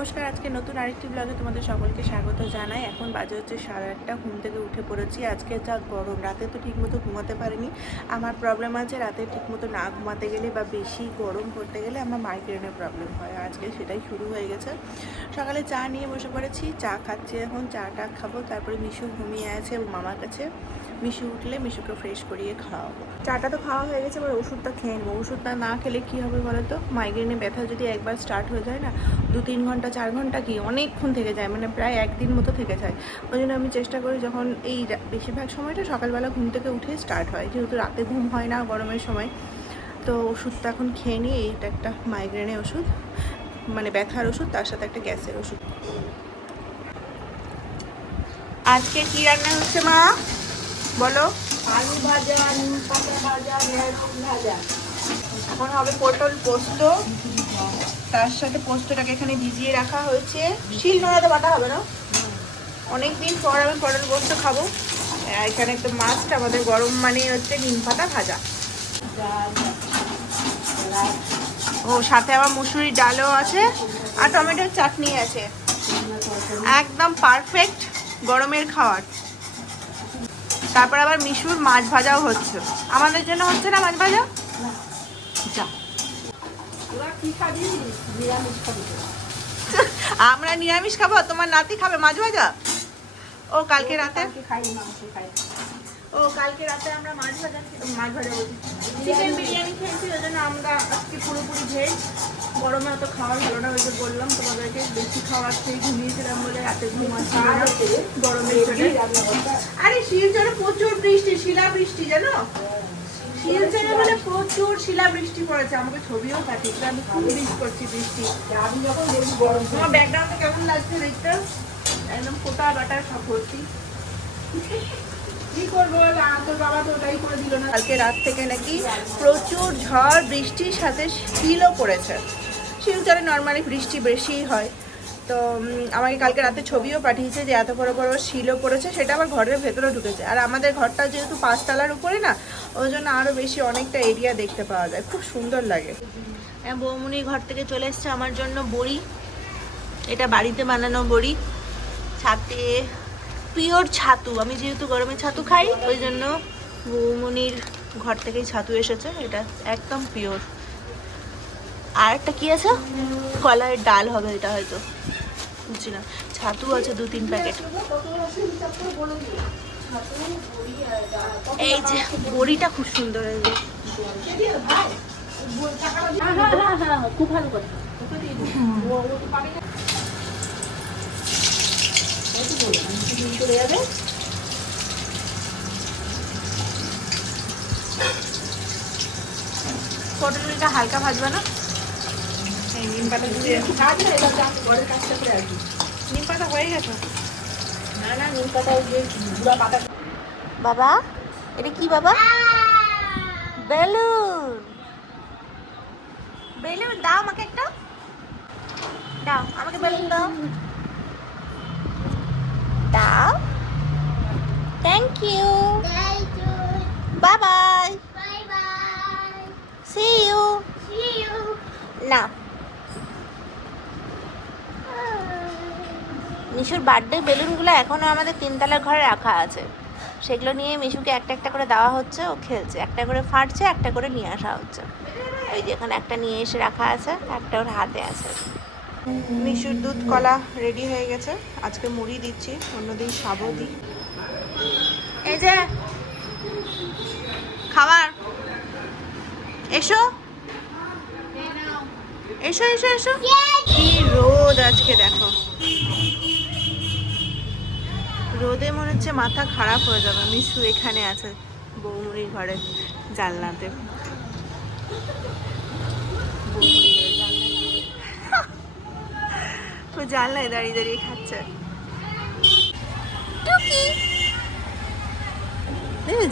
নমস্কার, আজকে নতুন আরেকটি ব্লগে তোমাদের সকলকে স্বাগত জানাই। এখন বাজে হচ্ছে সাড়ে আটটা, ঘুম থেকে উঠে পড়েছি। আজকে যা গরম, রাতে তো ঠিকমতো ঘুমাতে পারিনি। আমার প্রবলেম আছে, রাতে ঠিকমতো না ঘুমাতে গেলে বা বেশি গরম করতে গেলে আমার মাইগ্রেনের প্রবলেম হয়। আজকে সেটাই শুরু হয়ে গেছে। সকালে চা নিয়ে বসে পড়েছি, চা খাচ্ছি এখন, চাটা খাব। তারপরে মিশু ঘুমিয়ে আছে মামার কাছে। মিশু উঠলে মিশুকে ফ্রেশ করিয়ে খাওয়াবো। চাটা তো খাওয়া হয়ে গেছে, এবার ওষুধটা খেয়ে নেব। ওষুধটা না খেলে কী হবে বলো তো মাইগ্রেনে ব্যথা যদি একবার স্টার্ট হয়ে যায় না দু তিন ঘণ্টা, চার ঘণ্টা কি অনেকক্ষণ থেকে যায় মানে প্রায় একদিন মতো থেকে যায়। ওই জন্য আমি চেষ্টা করি যখন এই বেশিরভাগ সময়টা সকালবেলা ঘুম থেকে উঠে স্টার্ট হয়, যেহেতু রাতে ঘুম হয় না গরমের সময়। তো ওষুধটা এখন খেয়ে নিই এইটা একটা মাইগ্রেনের ওষুধ মানে ব্যথার ওষুধ, তার সাথে একটা গ্যাসের ওষুধ। আজকে কি রান্না হচ্ছে মা? বলো। আলু ভাজা নিম পাতা ভাজা নারকেল ভাজা। এখন হবে পটল পোস্ত। তার সাথে পোস্তটাকে এখানে ভিজিয়ে রাখা হয়েছে। শিল নোড়াতে বাটা হবে না? অনেক দিন পর আমি পটল পোস্ত খাব। এখানে তো মাছটা আমাদের গরম মানে হচ্ছে নিম পাতা ভাজা। ও সাথে আবার মুসুরির ডালও আছে আর টমেটোর চাটনি আছে। একদম পারফেক্ট গরমের খাবার তারপর আবার মিশুর মাছ ভাজাও হচ্ছে। আমাদের জন্য হচ্ছে না মাছ ভাজা? যা? আমরা নিরামিষ খাব তোমার নাতি খাবে মাছ ভাজা? ও কালকে রাতে? ও কালকে রাতে আমরা মাছ ভাজা মাছ ভাজা বলছি। চিকেন বিরিয়ানি খেয়েছি ওই জন্য আমরা আজকে পুরোপুরি ভেজ। গরমে অত খাওয়ার ভালো না ওই যে বললাম তোমাদেরকে বেশি খাওয়ার খেয়ে ঘুমিয়েছিলাম বলে রাতে ঘুম আসছিল না গরমের জন্য আরে শিলচরে প্রচুর বৃষ্টি শিলা বৃষ্টি জানো? শিলচরে মানে প্রচুর শিলা বৃষ্টি পড়েছে আমাকে ছবিও পাঠিয়েছে আমি খুব মিস করছি বৃষ্টি। আমি যখন গরম তোমার ব্যাকগ্রাউন্ডে কেমন লাগছে দেখতে? একদম ফোটা বাটার সব ভর্তি। কি করব তোর বাবা তো ওটাই করে দিল না। কালকে রাত থেকে নাকি প্রচুর ঝড় বৃষ্টির সাথে শিলও পড়েছে। শিলচরে নর্মালি বৃষ্টি বেশি হয়। তো আমাকে কালকে রাতে ছবিও পাঠিয়েছে যে এত বড় বড় শিলও পড়েছে, সেটা আবার ঘরের ভেতরে ঢুকেছে। আর আমাদের ঘরটা যেহেতু পাঁচতলার উপরে না, ওই জন্য আরও বেশি অনেকটা এরিয়া দেখতে পাওয়া যায়। খুব সুন্দর লাগে। হ্যাঁ বৌমনি ঘর থেকে চলে এসছে আমার জন্য বড়ি। এটা বাড়িতে বানানো বড়ি। ছাতে পিওর ছাতু। আমি যেহেতু গরমে ছাতু খাই, ওই জন্য বৌমনির ঘর থেকেই ছাতু এসেছে। এটা একদম পিওর। আর একটা কি আছে? কলাইয়ের ডাল হবে এটা হয়তো। বুঝছি না। ছাতু আছে দু তিন প্যাকেট। এই যে বড়িটা খুব সুন্দর এই যে হ্যাঁ হ্যাঁ হ্যাঁ হ্যাঁ, খুব পটলটা হালকা ভাজবে না? এই নিম পাতা দিয়ে একটু কাজ না এবার যা, ঘরের কাজটা করে আর কি নিম পাতা হয়ে গেছে। না না নিম পাতা গুঁড়া পাতা। বাবা এটা কি বাবা? বেলুন। বেলুন দাও আমাকে একটা। দাও আমাকে বেলুন দাও। দাও। Thank you bye bye Bye bye. See you See you. না মিশুর বার্থডে বেলুনগুলো এখনও আমাদের তিনতলার ঘরে রাখা আছে। সেগুলো নিয়ে মিশুকে একটা একটা করে দেওয়া হচ্ছে ও খেলছে। একটা করে ফাটছে একটা করে নিয়ে আসা হচ্ছে। ওই যে এখানে একটা নিয়ে এসে রাখা আছে একটা ওর হাতে আছে। মিশুর দুধ কলা রেডি হয়ে গেছে। আজকে মুড়ি দিচ্ছি অন্যদিন সাবও দিই। এই যে খাবার। এসো। এসো এসো এসো। কি রোদ আজকে দেখো। রোদে মনে হচ্ছে মাথা খারাপ হয়ে যাবে। মিশু এখানে আছে বৌমুড়ির ঘরে জানলাতে। জানলায়। ও জানলায় দাঁড়িয়ে দাঁড়িয়ে খাচ্ছে।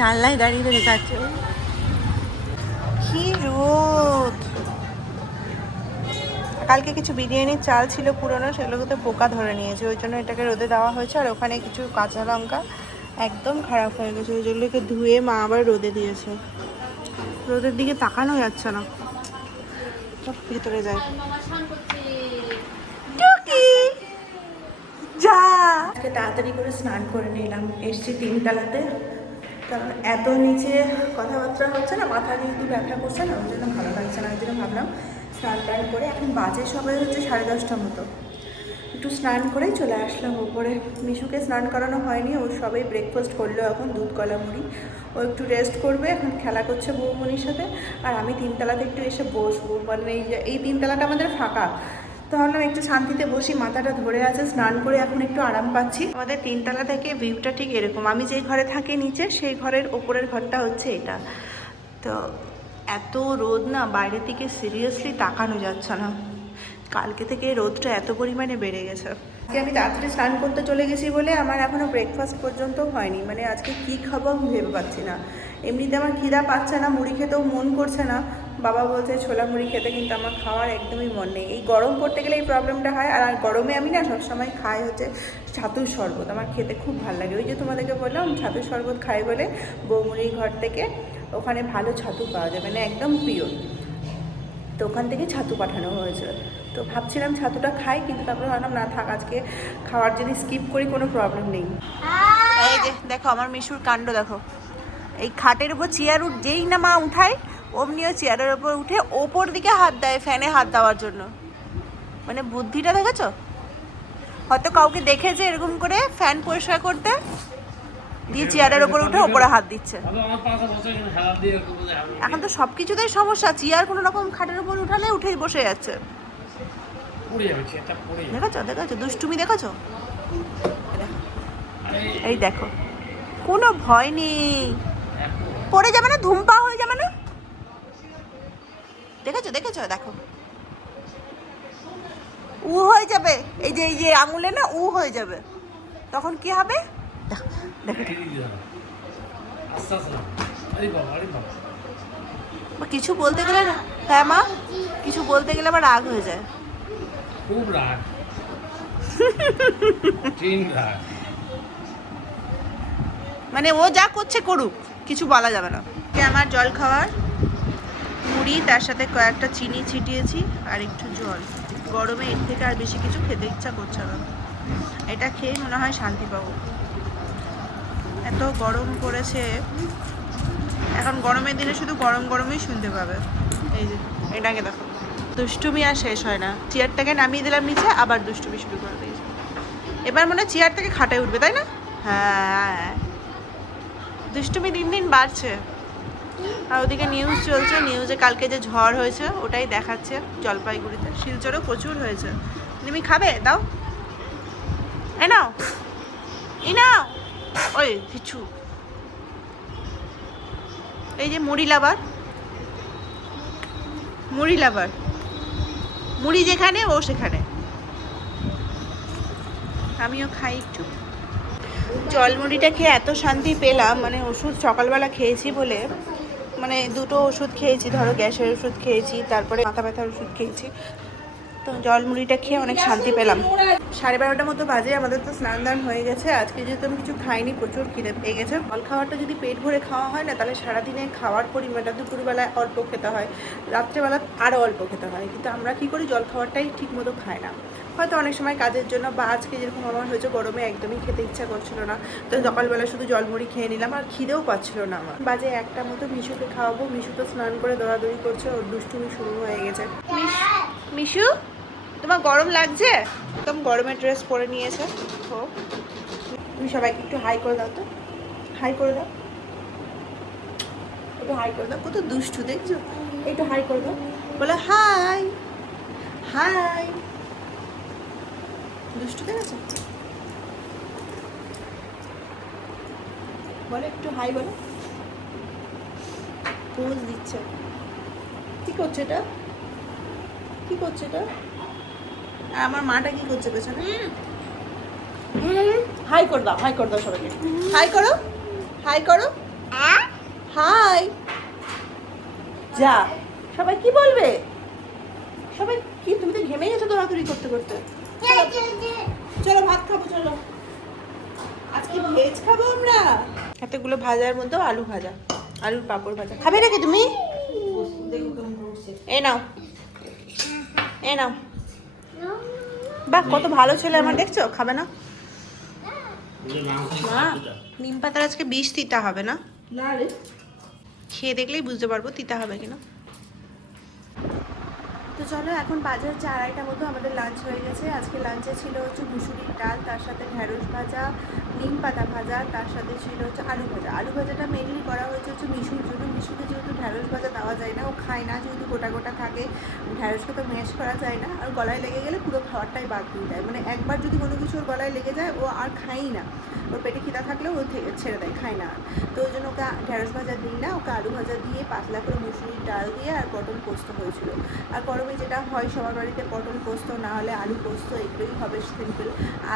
জানলায় দাঁড়িয়ে দাঁড়িয়ে খাচ্ছে। কি রোদ! কালকে কিছু বিরিয়ানির চাল ছিল পুরনো সেগুলোতে পোকা ধরে নিয়েছে। ওই জন্য এটাকে রোদে দেওয়া হয়েছে, আর ওখানে কিছু কাঁচা লঙ্কা একদম খারাপ হয়ে গেছে। ওই জন্যকে ধুয়ে মা আবার রোদে দিয়েছে। রোদের দিকে তাকানো যাচ্ছে না। সব ভিতরে যায় টুকি! আজকে তাড়াতাড়ি করে স্নান করে নিলাম। এসছি তিনতলাতে। কারণ এত নিচে কথাবার্তা হচ্ছে না, মাথা যেহেতু ব্যথা করছে না, ওই জন্য ভালো লাগছে না, ওই জন্য ভাবলাম স্নান টান করে এখন বাজে সবাই হচ্ছে সাড়ে দশটার মতো। একটু স্নান করেই চলে আসলাম ওপরে। মিশুকে স্নান করানো হয়নি, ও সবাই ব্রেকফাস্ট করল এখন, দুধ কলা মুড়ি ও একটু রেস্ট করবে, এখন খেলা করছে বৌমনির সাথে। আর আমি তিনতলাতে একটু এসে বসবো মানে এই যে তিনতলাটা আমাদের ফাঁকা। তো ভাবলাম একটু শান্তিতে বসি, মাথাটা ধরে আছে, স্নান করে এখন একটু আরাম পাচ্ছি। আমাদের তিনতলা থেকে ভিউটা ঠিক এরকম। আমি যেই ঘরে থাকি নিচে, সেই ঘরের ওপরের ঘরটা হচ্ছে এটা। তো এত রোদ না বাইরে থেকে সিরিয়াসলি তাকানো যাচ্ছে না। কালকে থেকে রোদটা এত পরিমাণে বেড়ে গেছে। আজকে আমি তাড়াতাড়ি স্নান করতে চলে গেছি বলে আমার এখনও ব্রেকফাস্ট পর্যন্ত হয়নি। মানে আজকে কি খাব আমি ভেবে পাচ্ছি না। এমনিতে আমার খিদা পাচ্ছে না, মুড়ি খেতেও মন করছে না। বাবা বলছে, ছোলা মুড়ি খেতে কিন্তু আমার খাওয়ার একদমই মন নেই। এই গরম পড়তে গেলে এই প্রবলেমটা হয়। আর আর গরমে আমি না সবসময় খাই হচ্ছে ছাতুর শরবত। আমার খেতে খুব ভালো লাগে। ওই যে তোমাদেরকে বললাম, ছাতুর শরবত খাই বলে বৌমুড়ির ঘর থেকে ওখানে ভালো ছাতু পাওয়া যায় মানে একদম পিওর তো ওখান থেকে ছাতু পাঠানো হয়েছে। তো ভাবছিলাম ছাতুটা খাই, কিন্তু তারপরে ভাবলাম, না, থাক, আজকে খাওয়ার যদি স্কিপ করি, কোনো প্রবলেম নেই। এই যে, দেখো, আমার মিশুর কাণ্ড, দেখো। এই খাটের উপর চেয়ার উঠ, যেই না মা উঠায়, অমনিও চেয়ারের উপর উঠে ওপর দিকে হাত দেয় ফ্যানে হাত দেওয়ার জন্য। মানে বুদ্ধিটা দেখেছ? হয়তো কাউকে দেখেছে এরকম করে ফ্যান পরিষ্কার করতে। দিয়ে চেয়ারের উপর উঠে ওপরে হাত দিচ্ছে। এখানে তো সব কিছুতেই সমস্যা চেয়ার কোনো রকম খাটের উপর উঠালে উঠেই বসে যাচ্ছে। দেখেছ দেখেছ দুষ্টুমি দেখেছ? এই দেখো কোনো ভয় নেই। পড়ে যাবে না ধুমপা হয়ে যাবে না? দেখেছ দেখেছ দেখো। উ হয়ে যাবে এই যে এই যে আঙুলে না উ হয়ে যাবে। তখন কি হবে? কিছু বলতে গেলে হ্যাঁ মা কিছু বলতে গেলে আবার রাগ হয়ে যায়। খুব রাগ। মানে ও যা করছে করুক কিছু বলা যাবে না। আমার জল খাওয়ার? মুড়ি তার সাথে কয়েকটা চিনি ছিটিয়েছি আর একটু জল। গরমে এর থেকে আর বেশি কিছু খেতে ইচ্ছা করছে না। এটা খেয়ে মনে হয় শান্তি পাবো। এত গরম পড়েছে এখন গরমের দিনে শুধু গরম গরমই শুনতে পাবে। এই যে, এটাকে দেখো। দুষ্টুমি আর শেষ হয় না। চেয়ারটাকে নামিয়ে দিলাম নিচে, আবার দুষ্টুমি শুরু করে দিয়েছে। এবার মনে হয় চেয়ার থেকে খাটায় উঠবে, তাই না? হ্যাঁ। দুষ্টুমি দিন দিন বাড়ছে। আর ওদিকে নিউজ চলছে নিউজে কালকে যে ঝড় হয়েছে, ওটাই দেখাচ্ছে জলপাইগুড়িতে। শিলচরও প্রচুর হয়েছে। তুমি খাবে? দাও। এ নাও। ই নাও। ওই কিছু এই যে মুড়ি লাভার। মুড়ি লাভার। মুড়ি যেখানে, ও সেখানে। আমিও খাই একটু। জলমুড়িটা খেয়ে এত শান্তি পেলাম মানে ওষুধ সকালবেলা খেয়েছি বলে মানে দুটো ওষুধ খেয়েছি, ধরো গ্যাসের ওষুধ খেয়েছি, তারপরে মাথা ব্যথার ওষুধ খেয়েছি। তো জলমুড়িটা খেয়ে অনেক শান্তি পেলাম। সাড়ে বারোটার মতো বাজে, আমাদের তো স্নান দান হয়ে গেছে। আজকে যেহেতু আমি কিছু খাইনি, প্রচুর খিদে পেয়ে গেছে। জল খাওয়াটা যদি পেট ভরে খাওয়া হয় না, তাহলে সারাদিনে খাওয়ার পরিমাণটা দুপুরবেলায় অল্প খেতে হয়। রাত্রেবেলা আরও অল্প খেতে হয়। কিন্তু আমরা কি করি, জল খাওয়াটাই ঠিক মতো খাই না। হয়তো অনেক সময় কাজের জন্য বা আজকে যেরকম আমার হয়েছে, গরমে একদমই খেতে ইচ্ছা করছিল না। তো সকালবেলা শুধু জলমুড়ি খেয়ে নিলাম, আর খিদেও পাচ্ছিল না আমার। বাজে একটা মতো মিশুকে খাওয়াবো। মিশু তো স্নান করে দৌড়াদৌড়ি করছে, ওর দুষ্টুমি শুরু হয়ে গেছে। মিশু? তোমার গরম লাগছে? একদম গরমের ড্রেস পরে নিয়েছে। ও তুমি সবাইকে একটু হাই করে দাও তো। হাই করে দাও। একটু হাই করে দাও। কত দুষ্টু, দেখছ? একটু হাই করে দাও। বলে হাই হাই দুষ্টু দেখেছ? বলে, একটু হাই বলো। পোজ দিচ্ছে। কি করছে এটা? কি করছে এটা? আর আমার মাটা কি করছে পেছনে? হাই করে দাও হাই করে দাও সবাইকে। হাই করো হাই করো। হাই। যা। সবাই কি বলবে? সবাই কি তুমি তো ঘেমে গেছো দৌড়াদৌড়ি করতে করতে। চলো ভাত খাব চলো। আজকে ভেজ খাব আমরা। এতগুলো ভাজার মধ্যে আলু ভাজা আলুর পাঁপড় ভাজা। খাবে নাকি তুমি? এ নাও। এ নাও। বাহ কত ভালো ছেলে আমার দেখছ? খাবে না? মা নিম পাতার আজকে বিষ তিতা হবে না? না রে। খেয়ে দেখলেই বুঝতে পারব তিতা হবে কিনা। তো চলো এখন বাজার হচ্ছে আড়াইটা মতো আমাদের লাঞ্চ হয়ে গেছে। আজকে লাঞ্চে ছিল হচ্ছে মুসুরির ডাল তার সাথে ঢ্যাঁড়স ভাজা নিম পাতা ভাজা, তার সাথে ছিল হচ্ছে আলু ভাজা। আলু ভাজাটা মেনলি করা হয়েছে হচ্ছে মিশুর জন্য। মিশুকে যেহেতু ঢ্যাঁড়স ভাজা দেওয়া যায় না, ও খায় না, যেহেতু গোটা গোটা থাকে, ঢ্যাঁড়সকে তো ম্যাশ করা যায় না। আর গলায় লেগে গেলে পুরো খাওয়ারটাই বাদ দিয়ে দেয়। মানে একবার যদি কোনো কিছু ওর গলায় লেগে যায়, ও আর খায়ই না। ওর পেটে খিদা থাকলে ও ছেড়ে দেয়, খায় না। তো ওই জন্য ওকে ঢ্যাঁড়স ভাজা দিই না, ওকে আলু ভাজা দিয়ে পাতলা করে মুসুরির ডাল দিয়ে আর পটল পোস্ত হয়েছিল। আর গরমে যেটা হয়, সবার বাড়িতে পটল পোস্ত, না হলে আলু পোস্ত, এগুলোই হবে সিম্পল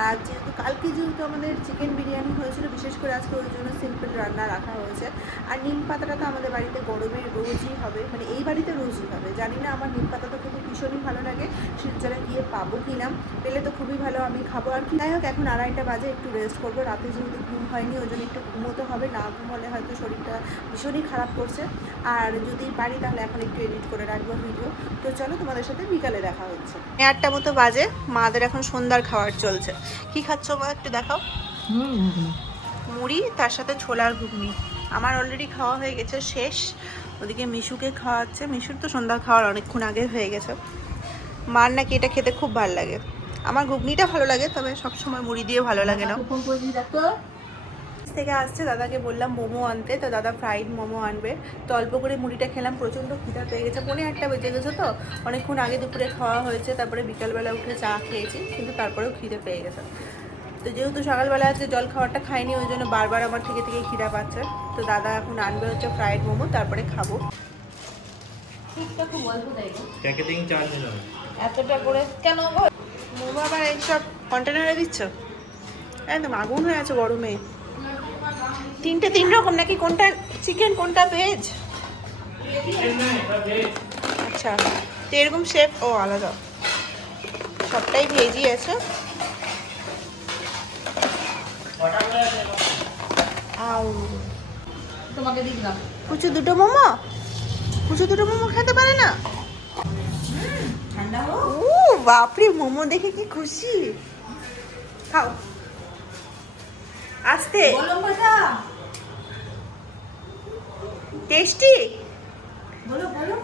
আর যেহেতু কালকে যেহেতু আমাদের চিকেন বিরিয়ানি হয়েছিল, বিশেষ করে আজকে ওই জন্য সিম্পল রান্না রাখা হয়েছে। আর নিম পাতাটা তো আমাদের বাড়িতে গরমে রোজই হবে মানে এই বাড়িতে রোজই হবে। জানি না আমার নিম পাতা তো খেতে ভীষণই ভালো লাগে, শিলচরে গিয়ে পাবো কি না পেলে তো খুবই ভালো, আমি খাব। আর কি, যাই হোক, এখন আড়াইটা বাজে, একটু রেস্ট করব। রাতে যেহেতু ঘুম হয়নি, ওই জন্য একটু ঘুমোতে হবে, না ঘুমোলে হয়তো শরীরটা ভীষণই খারাপ করছে। আর যদি পারি তাহলে এখন একটু এডিট করে রাখব ভিডিও তো চলো তোমাদের সাথে বিকালে দেখা হচ্ছে। আটটা মতো বাজে, মাদের এখন সন্ধ্যার খাবার চলছে। কি খাচ্ছ মা, একটু দেখাও। মুড়ি তার সাথে ছোলার ঘুগনি। আমার অলরেডি খাওয়া হয়ে গেছে শেষ। ওদিকে মিশুকে খাওয়াচ্ছে। মিশুর তো সন্ধ্যা খাওয়ার অনেকক্ষণ আগে হয়ে গেছে। মার নাকি এটা খেতে খুব ভালো লাগে। আমার ঘুগনিটা ভালো লাগে তবে সবসময় মুড়ি দিয়ে ভালো লাগে না। থেকে আসছে দাদাকে বললাম মোমো আনতে তো দাদা ফ্রাইড মোমো আনবে। তো অল্প করে মুড়িটা খেলাম প্রচণ্ড খিদা পেয়ে গেছে। পনে একটা বেজে গেছে তো অনেকক্ষণ আগে দুপুরে খাওয়া হয়েছে তারপরে বিকালবেলা উঠে চা খেয়েছি কিন্তু তারপরেও খিদে পেয়ে গেছে। তো যেহেতু সকালবেলা আজকে জল খাওয়ারটা খাইনি ওই জন্য বারবার আমার থেকে থেকে খিদা পাচ্ছে। তো দাদা এখন আনবে হচ্ছে ফ্রাইড মোমো তারপরে খাব। ঠিকটা খুব অল্প দেয় গো। প্যাকেটিং চার্জ এতটা করে কেন মোমো আবার এইসব কন্টেনারে দিচ্ছ? একদম আগুন হয়ে আছে গরমে তিনটে তিন রকম নাকি কোনটা চিকেন কোনটা ভেজ আচ্ছা তো এরকম শেপ ও আলাদা। সবটাই ভেজই আছে। তোমাকে দিলাম কুচু দুটো মোমো? কুচু দুটো মোমো খেতে পারে না? ও বাপরে মোমো দেখে কি খুশি। খাও। আস্তে। টেস্টি? বলো বলো।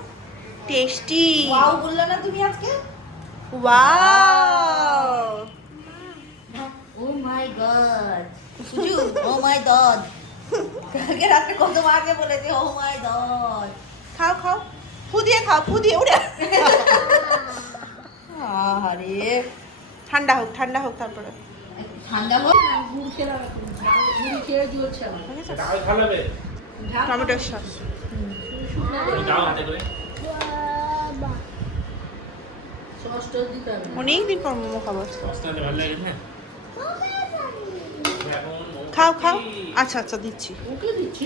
টেস্টি। ওয়াও বললে না তুমি আজকে? Wow. My god Suju oh my god কালকে রাতে কত আগে বলেছে ও মাই গড খাও খাও। ফু দিয়ে খাও ফু দিয়ে উড়ে আরে ঠান্ডা হোক ঠান্ডা হোক তারপরে। ঠান্ডা হোক। টমেটোর সস দাও হাতে করে সস। টস দিতে হবে। না। মানে- অনেক দিন পর মোমো খাব আজকে। সস্তা হলে ভালো লাগে না এখন মোমো খাও খাও। আচ্ছা আচ্ছা দিচ্ছি। ওকে দিচ্ছি।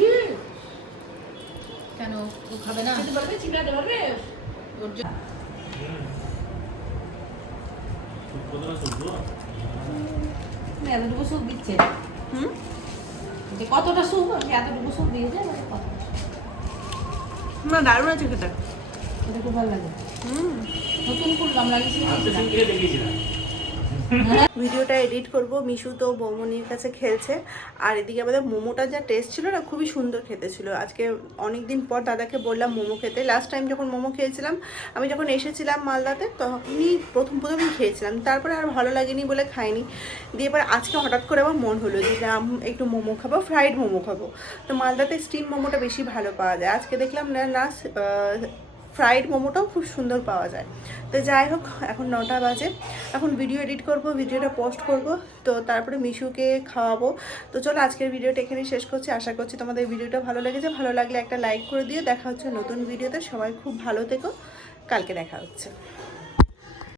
কেন? ও খাবে না? খেতে পারবে চিংড়াতে পারবে? ওর জন্য? এতটুকু সুপ দিচ্ছে? হুম? যে কতটা সুপ এতটুকু সুপ দিয়ে দেয় মানে কত না দারুণ আছে খেতে। খুব ভালো লাগে। হুম। নতুন করলাম লাগিয়েছি আমি তো সিঙ্গেলে দেখিয়েছিলাম ভিডিওটা এডিট করব। মিশু তো বৌমনির কাছে খেলছে। আর এদিকে আমাদের মোমোটা যা টেস্ট ছিল না খুবই সুন্দর খেতে ছিল। আজকে অনেক দিন পর দাদাকে বললাম মোমো খেতে। লাস্ট টাইম যখন মোমো খেয়েছিলাম আমি যখন এসেছিলাম মালদাতে তখনই প্রথম প্রথমই খেয়েছিলাম। তারপরে আর ভালো লাগেনি বলে খাইনি। দিয়ে এবার আজকে হঠাৎ করে আমার মন হলো যে না, একটু মোমো খাব ফ্রাইড মোমো খাব। তো মালদাতে স্টিম মোমোটা বেশি ভালো পাওয়া যায়। আজকে দেখলাম না না ফ্রাইড মোমোটাও খুব সুন্দর পাওয়া যায়। তো যাই হোক, এখন নটা বাজে। এখন ভিডিও এডিট করব ভিডিওটা পোস্ট করব। তো তারপরে মিশুকে খাওয়াবো। তো চলো আজকের ভিডিওটা এখানেই শেষ করছি। আশা করছি তোমাদের ভিডিওটা ভালো লেগেছে। ভালো লাগলে একটা লাইক করে দিও। দেখা হচ্ছে নতুন ভিডিওতে সবাই খুব ভালো থেকো। কালকে দেখা হচ্ছে।